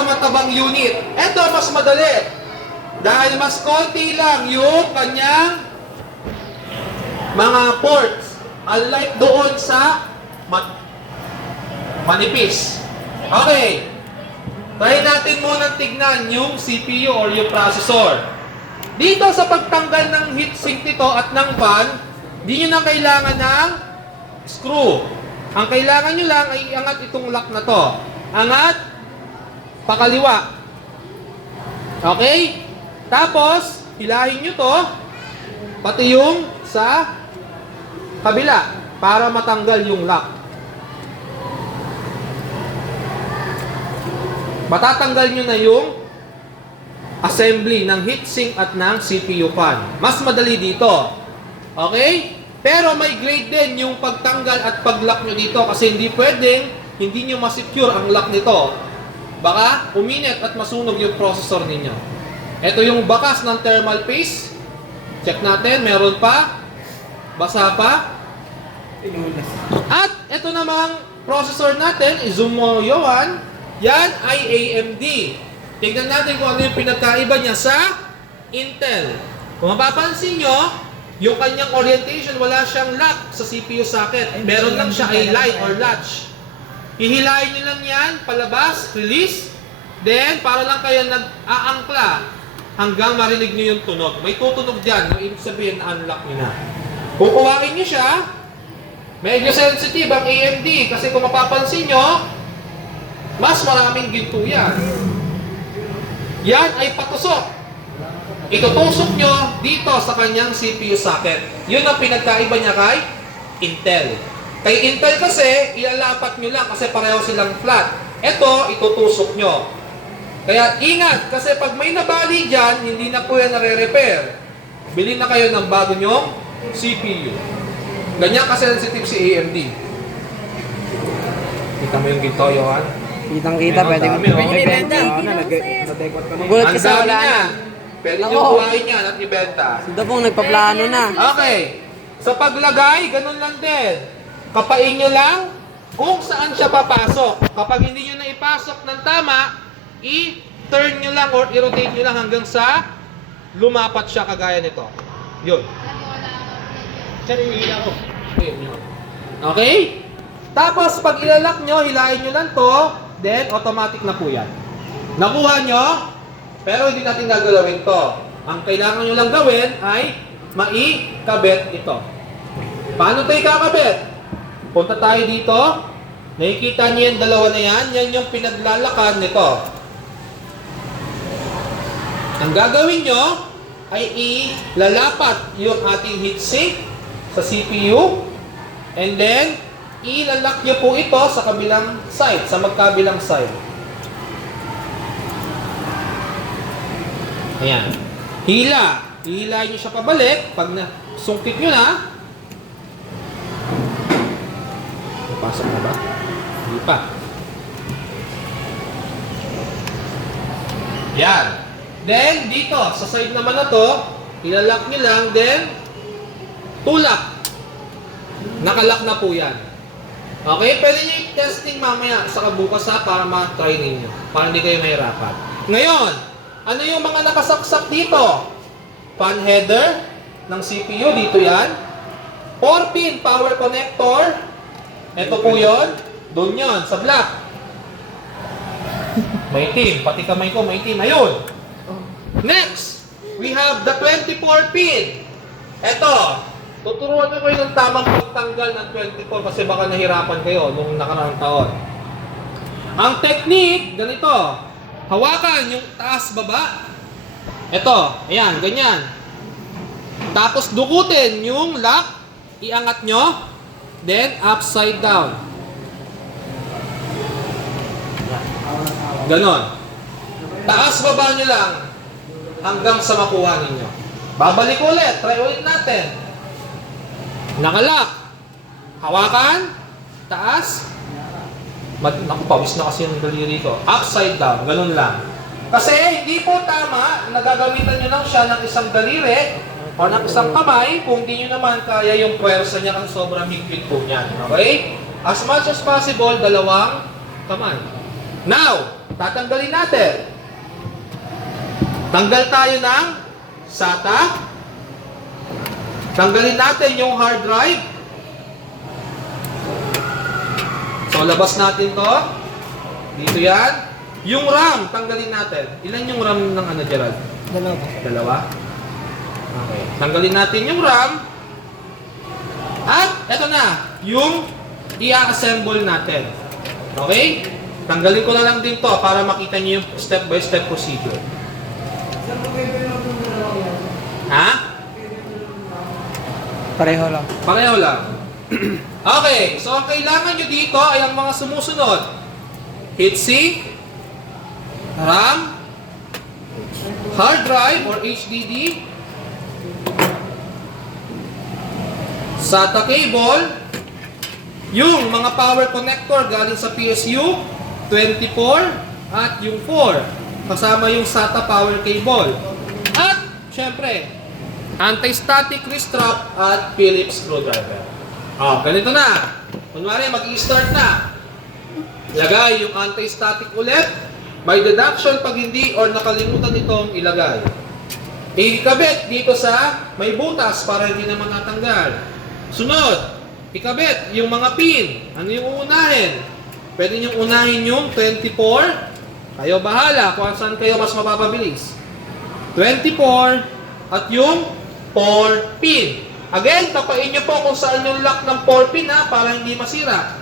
sa matabang unit. Ito, mas madali. Dahil mas konti lang yung kanyang mga ports. Unlike doon sa manipis. Okay. Try natin muna tignan yung CPU or yung processor. Dito sa pagtanggal ng heatsink nito at ng fan, di nyo na kailangan ng screw. Ang kailangan nyo lang ay iangat itong lock na to. Angat, pakaliwa. Okay? Tapos, hilahin nyo to, pati yung sa kabila, para matanggal yung lock. Matatanggal nyo na yung assembly ng heatsink at ng CPU fan. Mas madali dito. Okay? Pero may grade din yung pagtanggal at pag-lock nyo dito kasi hindi pwedeng hindi nyo masecure ang lock nito. Baka uminit at masunog yung processor ninyo. Ito yung bakas ng thermal paste. Check natin, meron pa. Basa pa. At ito namang processor natin, Izumo Yohan. Yan ay AMD. Tignan natin kung ano yung pinagkaiba niya sa Intel. Kung mapapansin nyo, yung kanyang orientation, wala siyang lock sa CPU socket. Meron lang siya ay light or latch. Hihilayin nyo lang yan, palabas, release. Then, para lang kayo nag-aangkla hanggang marinig nyo yung tunog. May tutunog dyan, ang ibig sabihin na unlock nyo na. Kung kuhain nyo siya, medyo sensitive ang AMD. Kasi kung mapapansin nyo, mas maraming ginto yan. Yan ay patusok. Itutusok nyo dito sa kanyang CPU socket. Yun ang pinagkaiba niya kay Intel. Kay Intel kasi, ilalapat nyo lang kasi pareho silang flat. Ito, itutusok nyo. Kaya ingat, kasi pag may nabali dyan, hindi na po yan nare-repair. Bili na kayo ng bago nyong CPU. Ganyan ka-sensitive si AMD. Kita mo yung ginto, Johan? Kitang-kita, pwede mo ibenta. Magulat ka sa wala na. Pwede nyo buhayin yan at ibenta. Ito pong nagpaplano na. Okay. Sa paglagay, ganun lang din. Kapain nyo lang kung saan siya papasok. Kapag hindi nyo na ipasok ng tama, i-turn nyo lang or i-rotate nyo lang hanggang sa lumapat siya kagaya nito. Yun. Okay? Tapos, pag ilalak nyo, hilahin nyo lang to, then automatic na po yan. Nakuha nyo, pero hindi natin gagalawin to. Ang kailangan nyo lang gawin ay maikabit ito. Paano ito ikakabit? Punta tayo dito. Nakikita nyo yung dalawa na yan. Yan yung pinaglalakan nito. Ang gagawin nyo ay ilalapat yung ating heatsink sa CPU. And then, ilalak nyo po ito sa kabilang side, sa magkabilang side. Ayan. Hila. Hila nyo siya pabalik. Pag sungkit nyo na, pasok na ba? Hindi pa. Yan. Then, dito, sa side naman na to, ilalak nyo lang, then, tulak. Nakalak na po yan. Okay? Pwede nyo i-testing mamaya sa kabukas ha, para ma-try ninyo. Para hindi kayo mahirapan. Ngayon, ano yung mga nakasaksak dito? Fan header ng CPU, dito yan. 4-pin power connector. Ito po yun. Doon yun, sa black. May itim. Pati kamay ko, may itim. Ayun. Next, we have the 24-pin. Ito. Tuturuan ko kayo ng tamang pagtanggal ng 24 kasi baka nahirapan kayo nung nakaraang taon. Ang technique, ganito. Hawakan yung taas baba. Ito, ayan, ganyan. Tapos dukutin yung lock, iangat nyo, then upside down. Ganon. Taas baba nyo lang hanggang sa makuha ninyo. Babalik ulit, try ulit natin. Nakalock. Hawakan. Taas. Naku, pawis na kasi yung daliri ko. Upside down. Ganun lang. Kasi hindi po tama, nagagamitan nyo lang siya ng isang daliri o ng isang kamay kung di nyo naman kaya yung puwersa niya kasi sobrang higpit po niyan. Okay? As much as possible, dalawang kamay. Now, tatanggalin natin. Tanggal tayo ng SATA. Tanggalin natin yung hard drive. So, labas natin to. Dito yan. Yung RAM, tanggalin natin. Ilan yung RAM ng ano, Gerald? Dalawa. Okay. Tanggalin natin yung RAM. At, eto na. Yung i-assemble natin. Okay? Tanggalin ko na lang din to para makita niyo yung step-by-step procedure. Ha? Pareho lang. Pareho lang. Okay, so ang kailangan nyo dito ay ang mga sumusunod. Heatsink, RAM, hard drive or HDD, SATA cable, yung mga power connector galing sa PSU, 24 at yung 4, kasama yung SATA power cable. At, syempre, anti-static wrist strap at Phillips screwdriver. Ganito na. Kunwari, mag-i-start na. Ilagay yung anti-static ulit. By deduction, pag hindi or nakalimutan itong ilagay. Ikabit dito sa may butas para hindi naman natanggal. Sunod, ikabit yung mga pin. Ano yung uunahin? Pwede nyo unahin yung 24. Kayo bahala kung saan kayo mas mapapabilis. 24 at yung 4 pin. Again, tapain nyo po kung saan yung lock ng 4 pin para hindi masira.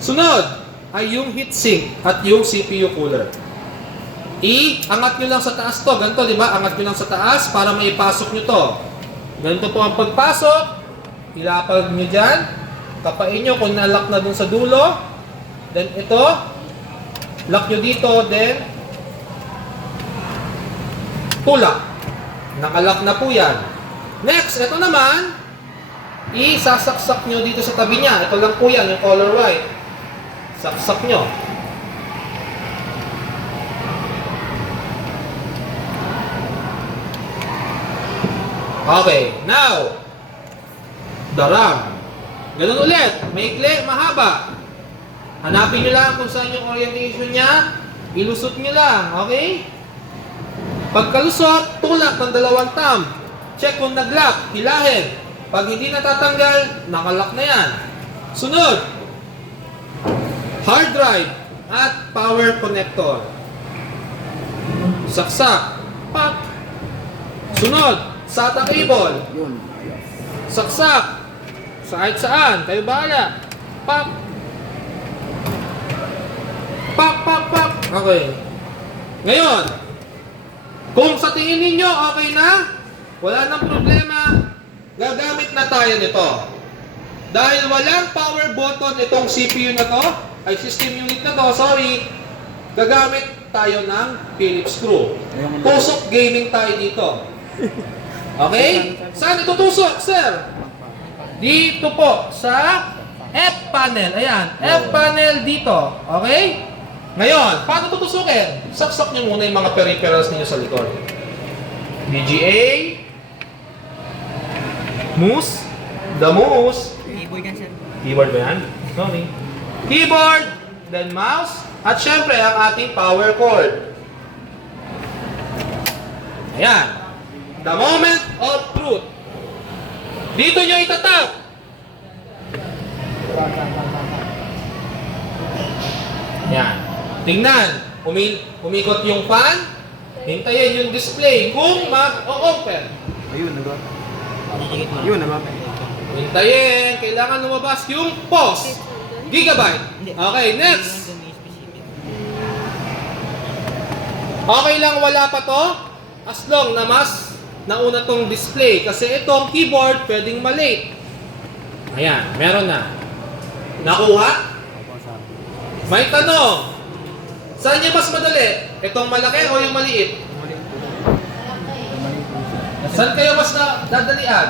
Sunod ay yung heatsink at yung CPU cooler. I-angat nyo lang sa taas to. Ganito, di ba? Angat nyo lang sa taas para maipasok nyo to. Ganito po ang pagpasok. Ilapag nyo dyan. Tapain nyo kung na-lock na dun sa dulo. Then ito, lock nyo dito. Then, tulak. Nakalock na po yan. Next, ito naman, isasaksak nyo dito sa tabi niya. Ito lang po yan, yung color white. Saksak nyo. Okay, now, the RAM. Ganun ulit, maikli, mahaba. Hanapin nyo lang kung saan yung orientation niya. Ilusot nyo lang, okay? Pagkalusot, tulak ng dalawang thumb. Check kung nag-lock, hilahin. Pag hindi natatanggal, nakalock na yan. Sunod, hard drive at power connector. Saksak. Pak. Sunod, SATA cable. Saksak. Kahit saan, kayo bahala. Pak. Pak, pak, pak. Okay. Ngayon, kung sa tingin ninyo okay na, wala nang problema, gagamit na tayo nito. Dahil walang power button itong CPU na to, ay system unit na to, sorry, gagamit tayo ng Phillips screw. Tusok gaming tayo dito. Okay? Saan ito tusok, sir? Dito po, sa F-panel. Ayan, F-panel dito. Okay? Ngayon, paano ito tusukin? Saksak nyo muna yung mga peripherals ninyo sa likod. VGA, mouse, the mouse. Keyboard ba yan? Sorry. Keyboard, then mouse, at syempre ang ating power cord. Ayan. The moment of truth. Dito nyo itatap. Ayan. Tingnan. Umikot yung fan. Hintayin yung display kung mag-o-open. Ayun, diba? Yun, diba? Hintayin. Kailangan lumabas yung pause. Gigabyte. Okay, next. Okay lang wala pa to. As long na mas nauna tong display. Kasi itong keyboard pwedeng malate. Ayan, meron na. Nakuha? May tanong. Saan niya mas madali? Itong malaki o yung maliit? Saan kayo mas dadalian?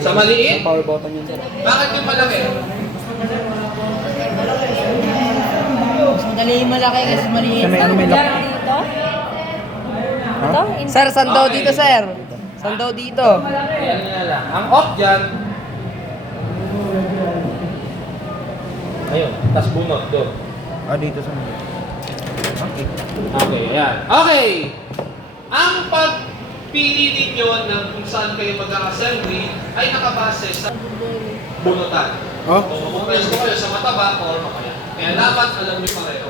Sa maliit? Power button yun, sir. Bakit yung malaki? Madali malaki kasi maliit. Sa may ano, may lock. Dito? Ito? Sir, saan daw Okay. dito, sir? Saan daw dito? Ayan nga lang. Ang off dyan. Ayun, tas bunot doon. Ah, dito sa Okay. Okay, ayan. Okay! Ang pagpili ninyo ng kung saan kayo mag-assembly ay nakabase sa bunutan. Oh? O kung pwesto kayo sa mataba or makaya. Kaya dapat alam niyo pareho.